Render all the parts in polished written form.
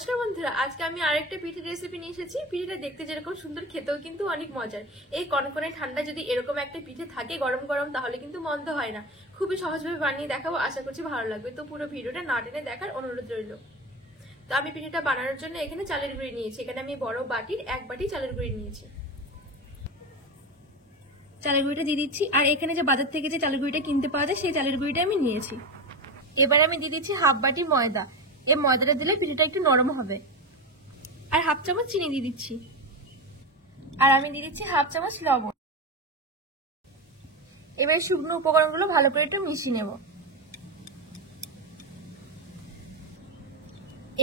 নমস্কার বন্ধুরা, আজকে আমি আরেকটা পিঠে রেসিপি নিয়ে এসেছি। পিঠেটা দেখতে যেরকম সুন্দর, খেতেও কিন্তু অনেক মজার। এই কনকনে ঠান্ডা যদি এরকম একটা পিঠে থাকে গরম গরম, তাহলে কিন্তু মন্দ হয় না। খুবই সহজভাবে বানিয়ে দেখাবো, আশা করছি ভালো লাগবে। তো পুরো ভিডিওটা না টেনে দেখার অনুরোধ রইল। তো আমি পিঠেটা বানানোর জন্য এখানে চালের গুঁড়ি নিয়েছি। এখানে আমি বড় বাটির 1 বাটি চালের গুঁড়ি নিয়েছি। চালের গুঁড়িটা দিয়ে দিচ্ছি। আর এখানে যে বাজার থেকে যে চালের গুঁড়িটা কিনতে পাওয়া যায়, সেই চালের গুঁড়িটা আমি নিয়েছি। এবার আমি দিয়ে দিচ্ছি 1/2 বাটি ময়দা। এই ময়দাটা দিলে পিঠেটা একটু নরম হবে। আর 1/2 চামচ চিনি দিয়ে দিচ্ছি। আর আমি দিয়ে দিচ্ছি 1/2 চামচ লবণ। এবার শুকনো উপকরণগুলো ভালো করে একটু মিশিয়ে নেব।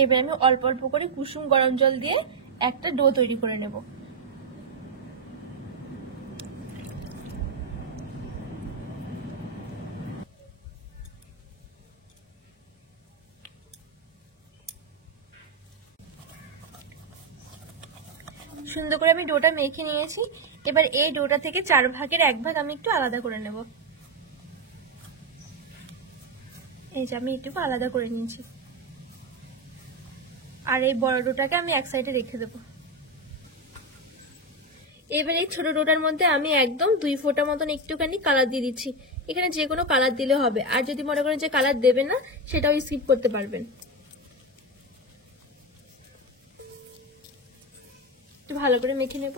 এবার আমি অল্প অল্প করে কুসুম গরম জল দিয়ে একটা ডো তৈরি করে নেব। সুন্দর করে আমি ডোটা মেখে নিয়েছি। এবার এই ডোটা থেকে 4 ভাগের 1 ভাগ আমি একটু আলাদা করে নেব। এই যে আমি একটু আলাদা করে নিয়েছি। আর এই বড় ডোটাকে আমি এক সাইডে রেখে দেব। এবার এই ছোট ডোটার মধ্যে আমি একদম 2 ফোঁটা মতন একটুখানি কালার দিয়ে দিচ্ছি। এখানে যে কোনো কালার দিলে হবে। আর যদি মনে করেন যে কালার দেবে না, সেটাও স্কিপ করতে পারবেন। একটু ভালো করে মেখে নেব।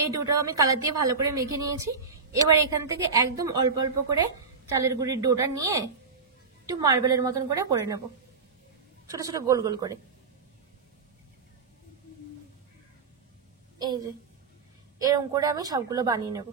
এই ডোটাও আমি কালার দিয়ে ভালো করে মেখে নিয়েছি। এবার এখান থেকে একদম অল্প অল্প করে চালের গুঁড়ির ডোটা নিয়ে একটু মার্বেলের মতন করে নেব, ছোট ছোট গোল গোল করে। এই যে এরকম করে আমি সবগুলো বানিয়ে নেব।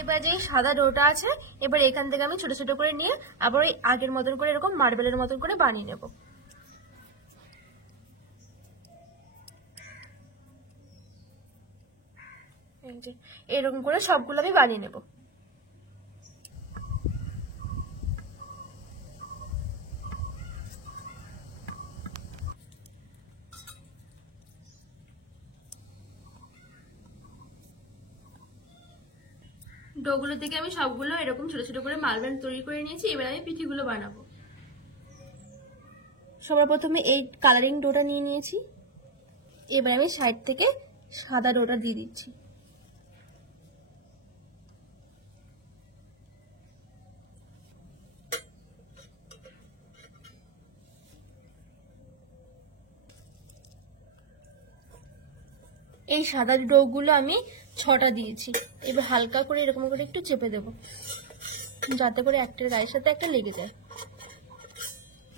এবার যে সাদা ডোটা আছে, এবার এখান থেকে আমি ছোট ছোট করে নিয়ে আবার ওই আগের মতন করে এরকম মার্বেলের মতন করে বানিয়ে নেব। এরকম করে সবগুলো আমি বানিয়ে নেব। ডোগুলো থেকে আমি সবগুলো এরকম ছোট ছোট করে মার্বেল তৈরি করে নিয়েছি। এবার আমি পিঠেগুলো বানাবো। সবার প্রথমে এই কালারিং ডোটা নিয়ে নিয়েছি। এবার আমি সাইড থেকে সাদা ডোটা দিয়ে দিচ্ছি। এই সাদা ডোগুলো আমি 6টা দিয়েছি। এবার হালকা করে এরকম করে একটু চেপে দেব, যাতে করে একটার গায়ের সাথে একটা লেগে যায়।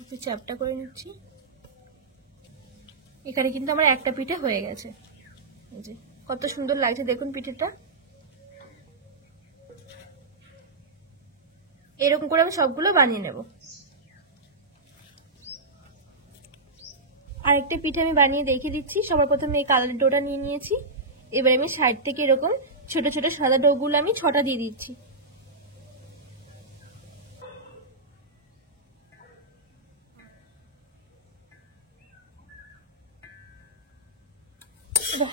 একটু চ্যাপটা করে নিচ্ছি। এখানে কিন্তু আমার একটা পিঠে হয়ে গেছে। এই যে কত সুন্দর লাগছে দেখুন পিঠেটা। এরকম করে আমি সবগুলো বানিয়ে নেব। আরেকটা পিঠে আমি বানিয়ে দেখিয়ে দিচ্ছি। সবার প্রথমে এই কালারের ডোটা নিয়ে নিয়েছি। এবার আমি সাইড থেকে এরকম ছোট ছোট সাদা ডোগুলো আমি 6টা দিয়ে দিচ্ছি।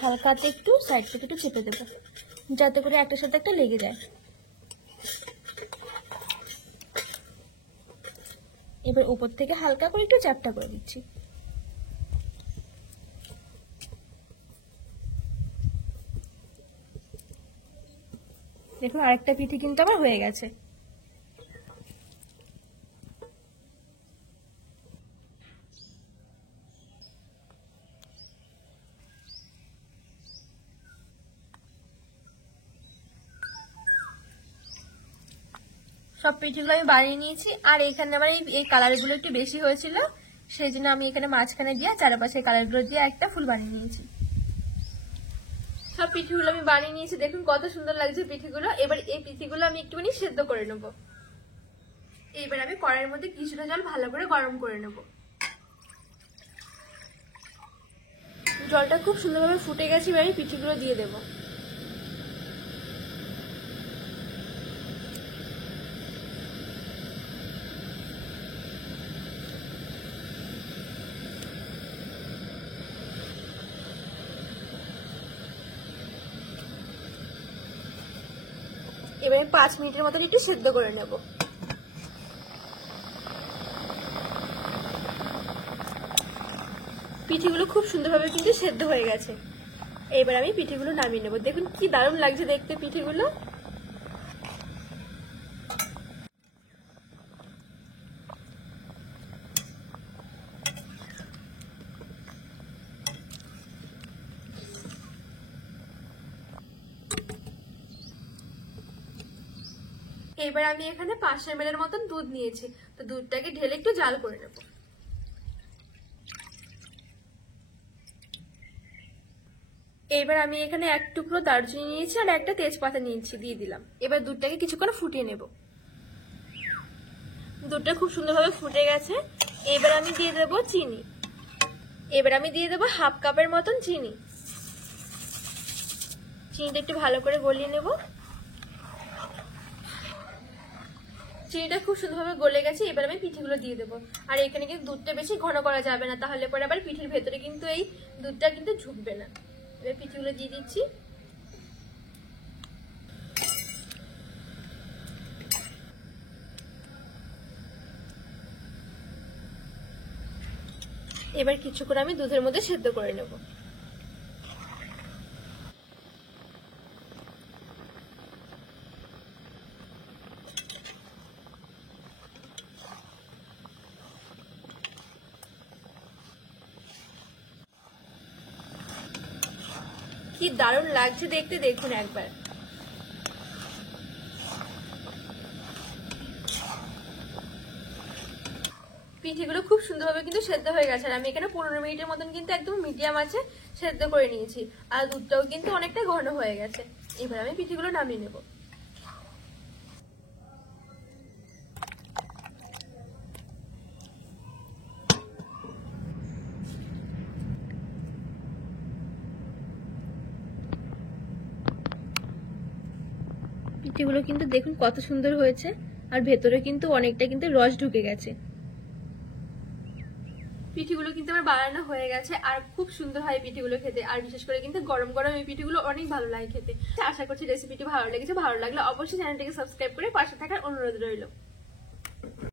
হালকাতে একটু সাইড থেকে একটু চেপে দেবো, যাতে করে একটার সাথে একটা লেগে যায়। এবার উপর থেকে হালকা করে একটু চ্যাপটা করে দিচ্ছি। দেখুন আরেকটা পিঠে কিন্তু আমার হয়ে গেছে। সব পিঠেগুলো আমি বানিয়ে নিয়েছি। আর এখানে আমার এই কালারগুলো একটু বেশি হয়েছিল, সেই জন্য আমি এখানে মাঝখানে দিয়ে চারপাশে কালারগুলো দিয়ে একটা ফুল বানিয়ে নিয়েছি। সব পিঠেগুলো আমি বানিয়ে নিয়েছি। দেখুন কত সুন্দর লাগছে পিঠেগুলো। এবার এই পিঠেগুলো আমি একটুখানি সেদ্ধ করে নেব। এবার আমি কড়াইয়ের মধ্যে কিছুটা জল ভালো করে গরম করে নেব। জলটা খুব সুন্দরভাবে ফুটে গেছে। এবার আমি পিঠেগুলো দিয়ে দেবো। এবারে 5 মিনিটের মতন একটু সেদ্ধ করে নেব। পিঠেগুলো খুব সুন্দরভাবে কিন্তু সেদ্ধ হয়ে গেছে। এবার আমি পিঠেগুলো নামিয়ে নেব। দেখুন কি দারুণ লাগছে দেখতে পিঠেগুলো। এবার আমি এখানে 500 ml এর মতন দুধ নিয়েছি, তো দুধটাকে ঢেলে একটু জাল করে নেব। এবার আমি এখানে 1 টুকরো দারচিনি নিয়েছি আর একটা তেজপাতা নিয়েছি, দিয়ে দিলাম। এবার দুধটাকে কিছুক্ষণ ফুটিয়ে নেব। দুধটা খুব সুন্দরভাবে ফুটে গেছে। এবার আমি দিয়ে দেবো চিনি। এবার আমি দিয়ে দেবো 1/2 কাপের মতন চিনি। চিনিটা একটু ভালো করে গলিয়ে নেব। চিনিটা খুব সুন্দরভাবে গলে গেছে। এবার আমি পিঠেগুলো দিয়ে দেবো। আর এখানে কিন্তু দুধটা বেশি ঘন করা যাবে না, তাহলে পরে আবার পিঠের ভেতরে কিন্তু এই দুধটা কিন্তু ঢুকবে না। এবার পিঠেগুলো দিয়ে দিচ্ছি। এবার কিছুক্ষণ আমি দুধের মধ্যে সেদ্ধ করে নেব। কি দারুণ লাগছে দেখতে, দেখুন একবার। পিঠেগুলো খুব সুন্দরভাবে কিন্তু সেদ্ধ হয়ে গেছে। আর আমি এখানে 15 মিনিটের মতন কিন্তু একদম মিডিয়াম আছে সেদ্ধ করে নিয়েছি। আর দুধটাও কিন্তু অনেকটা ঘন হয়ে গেছে। এবার আমি পিঠেগুলো নামিয়ে নেব। পিঠেগুলো কিন্তু দেখুন কত সুন্দর হয়েছে, আর ভেতরে কিন্তু অনেকটা কিন্তু রস ঢুকে গেছে। পিঠেগুলো কিন্তু আমার বানানো হয়ে গেছে, আর খুব সুন্দর হয় পিঠেগুলো খেতে। আর বিশেষ করে কিন্তু গরম গরম এই পিঠেগুলো অনেক ভালো লাগে খেতে। আশা করছি রেসিপিটি ভালো লেগেছে। ভালো লাগলে অবশ্যই চ্যানেলটিকে সাবস্ক্রাইব করে পাশে থাকার অনুরোধ রইল।